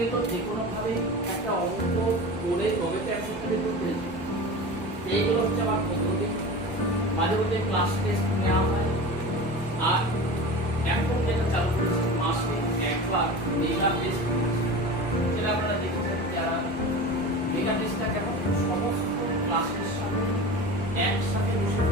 আজকে তো যে কোনোভাবেই একটা অঙ্ক করে তবে তো অ্যান্সারটা বের করতে হবে। এইগুলো হচ্ছে আমার পদ্ধতি। মাঝে মধ্যে ক্লাস টেস্ট নেওয়া হয়, আর এখন যেটা চালু করেছে মাসে একবার মেগা টেস্ট, যেটা আপনারা দেখেছেন যারা মেগা টেস্টটা কেমন সমস্ত ক্লাসের সাথে একসাথে বসে